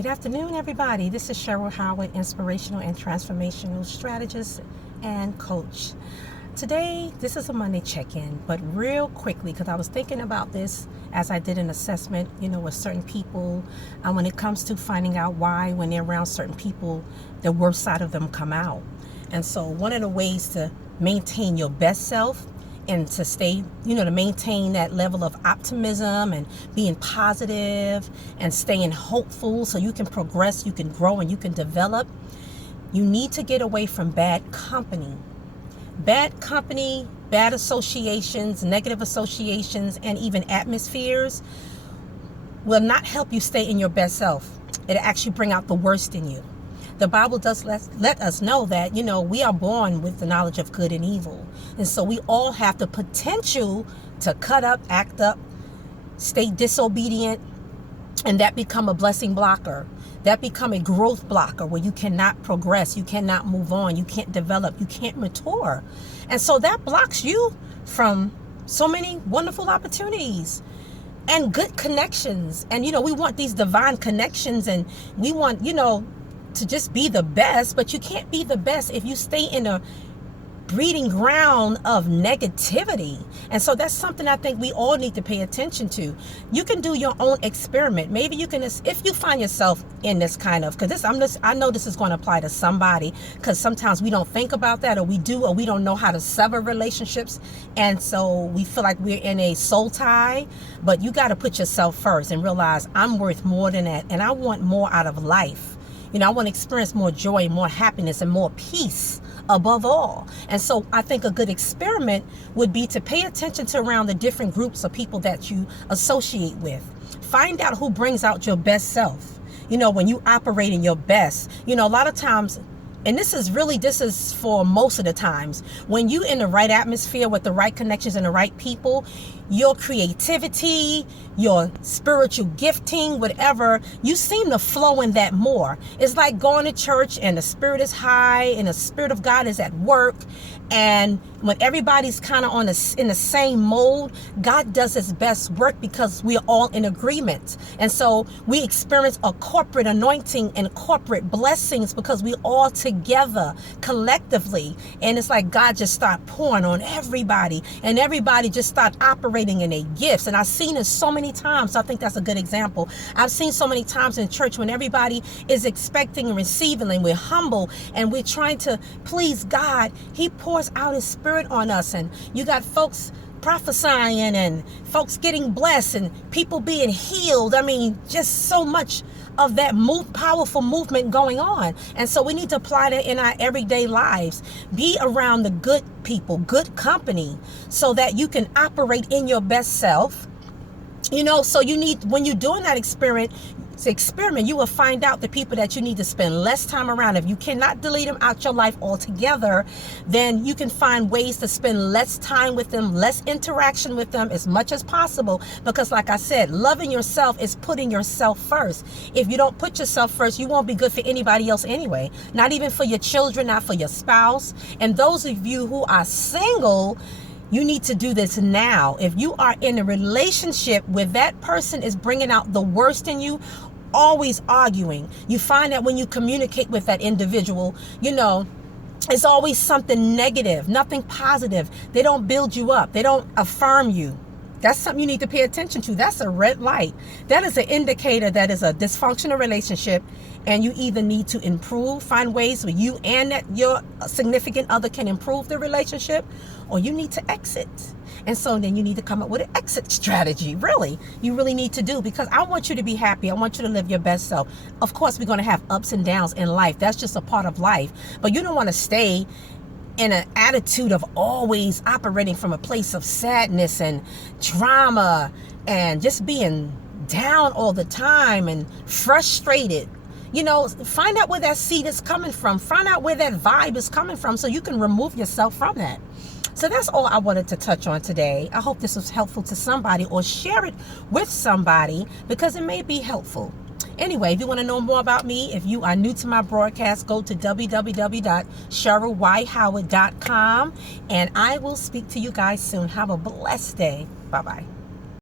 Good afternoon, everybody. This is Cheryl Howard, inspirational and transformational strategist and coach. Today, this is a Monday check-in, but real quickly, because I was thinking about this as I did an assessment, with certain people, when it comes to finding out why, when they're around certain people, the worst side of them come out. And so one of the ways to maintain your best self and to stay, to maintain that level of optimism and being positive and staying hopeful so you can progress, you can grow, and you can develop, you need to get away from bad company. Bad company, bad associations, negative associations, and even atmospheres will not help you stay in your best self. It'll actually bring out the worst in you. The Bible does let us know that, we are born with the knowledge of good and evil. And so we all have the potential to cut up, act up, stay disobedient, and that become a blessing blocker. That become a growth blocker where you cannot progress, you cannot move on, you can't develop, you can't mature. And so that blocks you from so many wonderful opportunities and good connections. And, we want these divine connections, and we want, to just be the best, but you can't be the best if you stay in a breeding ground of negativity. And so that's something I think we all need to pay attention to. You can do your own experiment. Maybe you can, if you find yourself in this kind of, I know this is going to apply to somebody, because sometimes we don't think about that, or we do, or we don't know how to sever relationships. And so we feel like we're in a soul tie, but you got to put yourself first and realize I'm worth more than that. And I want more out of life. I want to experience more joy, more happiness, and more peace above all. And so I think a good experiment would be to pay attention to around the different groups of people that you associate with. Find out who brings out your best self. When you operate in your best, a lot of times, and this is for most of the times, when you in the right atmosphere with the right connections and the right people, your creativity, your spiritual gifting, whatever, you seem to flow in that more. It's like going to church and the spirit is high and the spirit of God is at work. And when everybody's kind of in the same mode, God does his best work because we're all in agreement. And so we experience a corporate anointing and corporate blessings because we all together collectively. And it's like God just start pouring on everybody, and everybody just start operating in their gifts. And I've seen it so many times. So I think that's a good example. I've seen so many times in church when everybody is expecting and receiving, and we're humble and we're trying to please God. He pours out his spirit on us, and you got folks prophesying and folks getting blessed and people being healed. Just so much of that powerful movement going on. And so we need to apply that in our everyday lives. Be around the good people, good company, so that you can operate in your best self. So you need, when you're doing that experiment, you will find out the people that you need to spend less time around. If you cannot delete them out your life altogether, then you can find ways to spend less time with them, less interaction with them as much as possible. Because like I said, loving yourself is putting yourself first. If you don't put yourself first, you won't be good for anybody else anyway. Not even for your children, not for your spouse. And those of you who are single, you need to do this now. If you are in a relationship where that person is bringing out the worst in you, always arguing, you find that when you communicate with that individual, it's always something negative, nothing positive. They don't build you up. They don't affirm you. That's something you need to pay attention to. That's a red light. That is an indicator that is a dysfunctional relationship, and you either need to improve, find ways where you and your significant other can improve the relationship, or you need to exit. And so then you need to come up with an exit strategy. Really, you really need to do, because I want you to be happy. I want you to live your best self. Of course, we're going to have ups and downs in life. That's just a part of life. But you don't want to stay in an attitude of always operating from a place of sadness and trauma and just being down all the time and frustrated. Find out where that seed is coming from. Find out where that vibe is coming from so you can remove yourself from that. So that's all I wanted to touch on today. I hope this was helpful to somebody, or share it with somebody because it may be helpful. Anyway, if you want to know more about me, if you are new to my broadcast, go to www.cherylyhoward.com, and I will speak to you guys soon. Have a blessed day. Bye-bye.